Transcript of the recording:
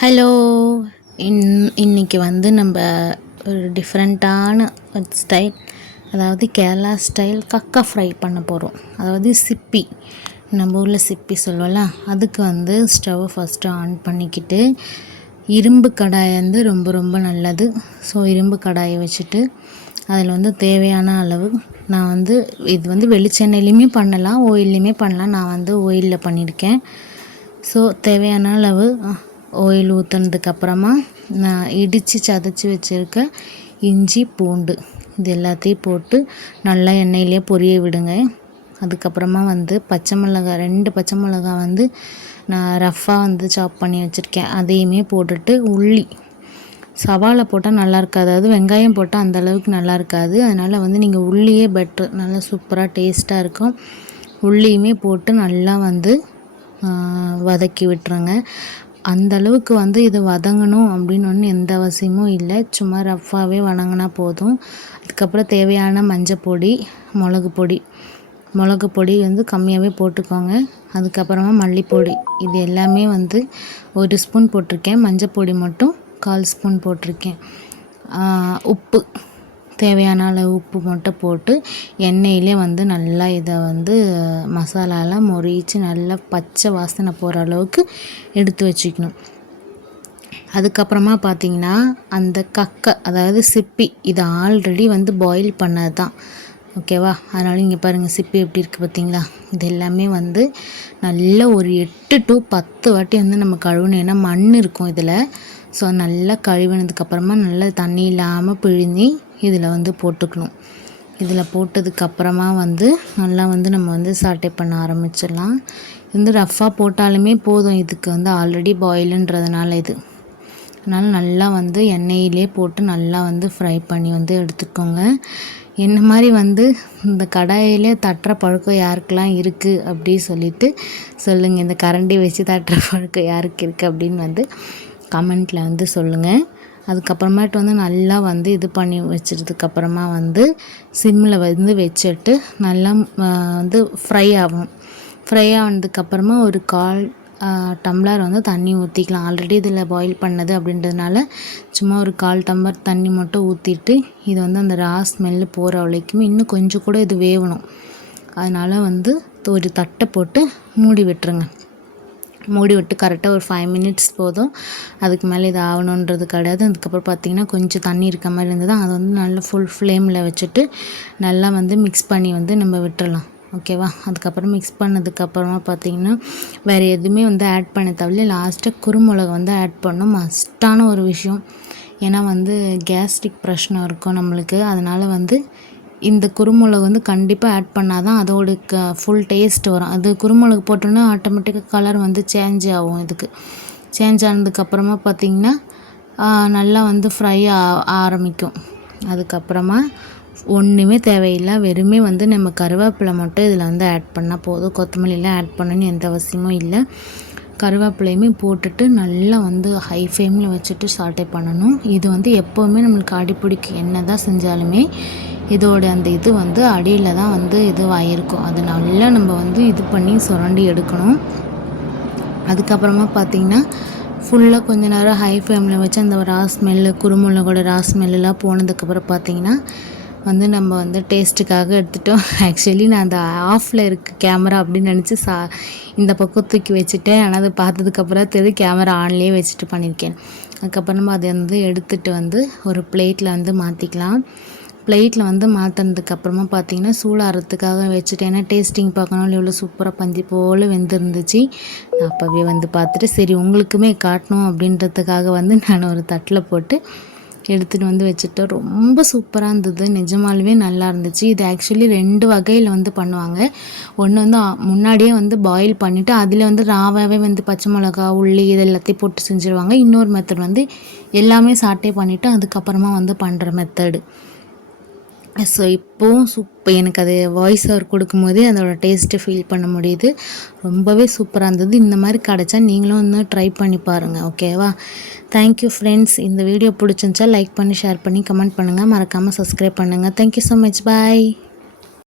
Hello. இன்னைக்கு வந்து நம்ம ஒரு டிஃப்ரெண்ட்டான ஸ்டைல், அதாவது கேரளா ஸ்டைல் கக்கா ஃப்ரை பண்ண போகிறோம். அதாவது சிப்பி, நம்ம ஊரில் சிப்பி சொல்லுவோம்ல, அதுக்கு வந்து ஸ்டவ் ஃபஸ்ட்டு ஆன் பண்ணிக்கிட்டு, இரும்பு கடாய் வந்து ரொம்ப ரொம்ப நல்லது. ஸோ இரும்பு கடாயை வச்சுட்டு அதில் வந்து தேவையான அளவு, நான் வந்து இது வந்து வெளிச்செண்ணெயிலையுமே பண்ணலாம், ஆயில்லையுமே பண்ணலாம். நான் வந்து ஆயிலில் பண்ணியிருக்கேன். ஸோ தேவையான அளவு ஆயில் ஊற்றுனதுக்கப்புறமா நான் இடித்து சதைச்சி வச்சுருக்க இஞ்சி பூண்டு இது எல்லாத்தையும் போட்டு நல்லா எண்ணெயிலே பொரிய விடுங்க. அதுக்கப்புறமா வந்து பச்சை மிளகாய் 2 பச்சை மிளகாய் வந்து நான் ரஃப்பாக வந்து சாப் பண்ணி வச்சுருக்கேன், அதையுமே போட்டுட்டு உள்ளி, சவாலை போட்டால் நல்லா இருக்காது, அதாவது வெங்காயம் போட்டால் அந்தளவுக்கு நல்லா இருக்காது. அதனால் வந்து நீங்கள் உள்ளியே பெட்ரு, நல்லா சூப்பராக டேஸ்ட்டாக இருக்கும். உள்ளியுமே போட்டு நல்லா வந்து வதக்கி விட்டுருங்க. அந்தளவுக்கு வந்து இது வதங்கணும் அப்படின்னு ஒன்று எந்த அவசியமும் இல்லை, சும்மா ரஃப்பாகவே வதங்கினா போதும். அதுக்கப்புறம் தேவையான மஞ்சள் பொடி, மிளகு பொடி வந்து கம்மியாகவே போட்டுக்கோங்க. அதுக்கப்புறமா மல்லிப்பொடி, இது எல்லாமே வந்து 1 ஸ்பூன் போட்டிருக்கேன். மஞ்சள் பொடி மட்டும் 1/4 ஸ்பூன் போட்டிருக்கேன். உப்பு, தேவையான அளவு உப்பு மட்டும் போட்டு எண்ணெயிலே வந்து நல்லா இதை வந்து மசாலாலாம் மொரிச்சு நல்லா பச்சை வாசனை போகிற அளவுக்கு எடுத்து வச்சுக்கணும். அதுக்கப்புறமா பார்த்திங்கன்னா அந்த கக்கை, அதாவது சிப்பி, இது ஆல்ரெடி வந்து பாயில் பண்ணது தான், ஓகேவா? அதனால் இங்கே பாருங்கள் சிப்பி எப்படி இருக்குது பார்த்திங்களா? இது எல்லாமே வந்து நல்லா ஒரு 8 to 10 வாட்டி வந்து நம்ம கழுவணும், ஏன்னா மண் இருக்கும் இதில். ஸோ நல்லா கழுவினதுக்கப்புறமா நல்லா தண்ணி இல்லாமல் பிழிஞ்சி இதில் வந்து போட்டுக்கணும். இதில் போட்டதுக்கப்புறமா வந்து நல்லா வந்து நம்ம வந்து சாட்டை பண்ண ஆரம்பிச்சிடலாம். இது வந்து ரஃப்பாக போட்டாலுமே போதும், இதுக்கு வந்து ஆல்ரெடி பாயிலுன்றதுனால இது. அதனால் நல்லா வந்து எண்ணெயிலே போட்டு நல்லா வந்து ஃப்ரை பண்ணி வந்து எடுத்துக்கோங்க. என்ன மாதிரி வந்து இந்த கடாயிலே தட்டுற பழக்கம் யாருக்கெல்லாம் இருக்குது அப்படி சொல்லிவிட்டு சொல்லுங்கள். இந்த கரண்டி வச்சு தட்டுற பழக்கம் யாருக்கு இருக்குது அப்படின்னு வந்து கமெண்ட்டில் வந்து சொல்லுங்கள். அதுக்கப்புறமேட்டு வந்து நல்லா வந்து இது பண்ணி வச்சதுக்கப்புறமா வந்து சிம்மில் வந்து வச்சுட்டு நல்லா வந்து ஃப்ரை ஆகணும். ஃப்ரை ஆனதுக்கப்புறமா ஒரு 1/4 டம்ளர் வந்து தண்ணி ஊற்றிக்கலாம். ஆல்ரெடி இதில் பாயில் பண்ணது அப்படின்றதுனால சும்மா ஒரு 1/4 டம்ளர் தண்ணி மட்டும் ஊற்றிட்டு, இது வந்து அந்த ரா ஸ்மெல்லு போகிற வரைக்கும் இன்னும் கொஞ்சம் கூட இது வேகணும். அதனால் வந்து ஒரு தட்டை போட்டு மூடி விட்டுருங்க. மூடி விட்டு கரெக்டாக ஒரு 5 மினிட்ஸ் போதும், அதுக்கு மேலே இது ஆகணுன்றது கிடையாது. அதுக்கப்புறம் பார்த்திங்கன்னா கொஞ்சம் தண்ணி இருக்க மாதிரி இருந்தது, அதை வந்து நல்லா ஃபுல் ஃப்ளேமில் வச்சுட்டு நல்லா வந்து மிக்ஸ் பண்ணி வந்து நம்ம விட்டுறலாம், ஓகேவா? அதுக்கப்புறம் மிக்ஸ் பண்ணதுக்கப்புறமா பார்த்திங்கன்னா வேறு எதுவுமே வந்து ஆட் பண்ண தேவையில்லை. லாஸ்ட்டாக குருமிளகு வந்து ஆட் பண்ணணும், மஸ்ட்டான ஒரு விஷயம். ஏன்னா வந்து கேஸ்ட்ரிக் பிரச்சனை இருக்கும் நம்மளுக்கு, அதனால் வந்து இந்த குருமிளகு வந்து கண்டிப்பாக ஆட் பண்ணால் தான் அதோட ஃபுல் டேஸ்ட் வரும். அது குருமிளகு போட்டோன்னா ஆட்டோமேட்டிக்காக கலர் வந்து சேஞ்ச் ஆகும். இதுக்கு சேஞ்ச் ஆனதுக்கப்புறமா பார்த்திங்கன்னா நல்லா வந்து ஃப்ரை ஆரம்பிக்கும். அதுக்கப்புறமா ஒன்றுமே தேவையில்லை, வெறுமே வந்து நம்ம கருவேப்பிலை மட்டும் இதில் வந்து ஆட் பண்ணால் போதும். கொத்தமல்லிலாம் ஆட் பண்ணணும்னு எந்த அவசியமும் இல்லை. கருவேப்பிலையுமே போட்டுட்டு நல்லா வந்து ஹை ஃப்ளேமில் வச்சுட்டு சாட்டை பண்ணணும். இது வந்து எப்போவுமே நம்மளுக்கு அடிப்பிடிக்கும், என்ன தான் செஞ்சாலுமே இதோட அந்த இது வந்து அடியில் தான் வந்து இதுவாகிருக்கும். அது நல்லா நம்ம வந்து இது பண்ணி சுரண்டி எடுக்கணும். அதுக்கப்புறமா பார்த்திங்கன்னா ஃபுல்லாக கொஞ்ச நேரம் ஹை ஃப்ளேமில் வச்சு அந்த ரா ஸ்மெல்லு, குருமிளகோட ரா ஸ்மெல்லாம் போனதுக்கப்புறம் பார்த்திங்கன்னா வந்து நம்ம வந்து டேஸ்ட்டுக்காக எடுத்துட்டோம். ஆக்சுவலி நான் அந்த ஆஃபில் இருக்க கேமரா அப்படின்னு நினச்சி இந்த பக்கம் தூக்கி வச்சுட்டேன். ஆனால் அதை பார்த்ததுக்கப்புறம் தெரியுது கேமரா ஆன்லேயே வச்சுட்டு பண்ணியிருக்கேன். அதுக்கப்புறமா அதை வந்து எடுத்துகிட்டு வந்து ஒரு பிளேட்டில் வந்து மாற்றிக்கலாம். பிளேட்டில் வந்து மாற்றினதுக்கப்புறமா பார்த்திங்கன்னா சூடாகிறதுக்காக வச்சுட்டேன். ஏன்னா டேஸ்டிங் பார்க்கணும், எவ்வளோ சூப்பராக பந்தி போல் வெந்திருந்துச்சு. நான் அப்போவே வந்து பார்த்துட்டு சரி உங்களுக்குமே காட்டணும் அப்படின்றதுக்காக வந்து நான் ஒரு தட்டில் போட்டு எடுத்துகிட்டு வந்து வச்சுட்டேன். ரொம்ப சூப்பராக இருந்தது, நிஜமாலுமே நல்லா இருந்துச்சு. இது ஆக்சுவலி 2 வகையில் வந்து பண்ணுவாங்க. ஒன்று வந்து முன்னாடியே வந்து பாயில் பண்ணிவிட்டு அதில் வந்து ராவாகவே வந்து பச்சை மிளகா, உள்ளி இது எல்லாத்தையும் போட்டு செஞ்சுருவாங்க. இன்னொரு மெத்தட் வந்து எல்லாமே சாட்டே பண்ணிவிட்டு அதுக்கப்புறமா வந்து பண்ணுற மெத்தடு. ஸோ இப்போவும் எனக்கு அது வாய்ஸ் ஓவர் கொடுக்கும்போதே அதோட டேஸ்ட்டு ஃபீல் பண்ண முடியுது. ரொம்பவே சூப்பராக இருந்தது. இந்த மாதிரி கிடச்சா நீங்களும் வந்து ட்ரை பண்ணி பாருங்கள், ஓகேவா? Thank you friends. இந்த வீடியோ பிடிச்சிருந்துச்சா லைக் பண்ணி, ஷேர் பண்ணி, கமெண்ட் பண்ணுங்கள். மறக்காமல் சப்ஸ்கிரைப் பண்ணுங்கள். Thank you so much. பாய்.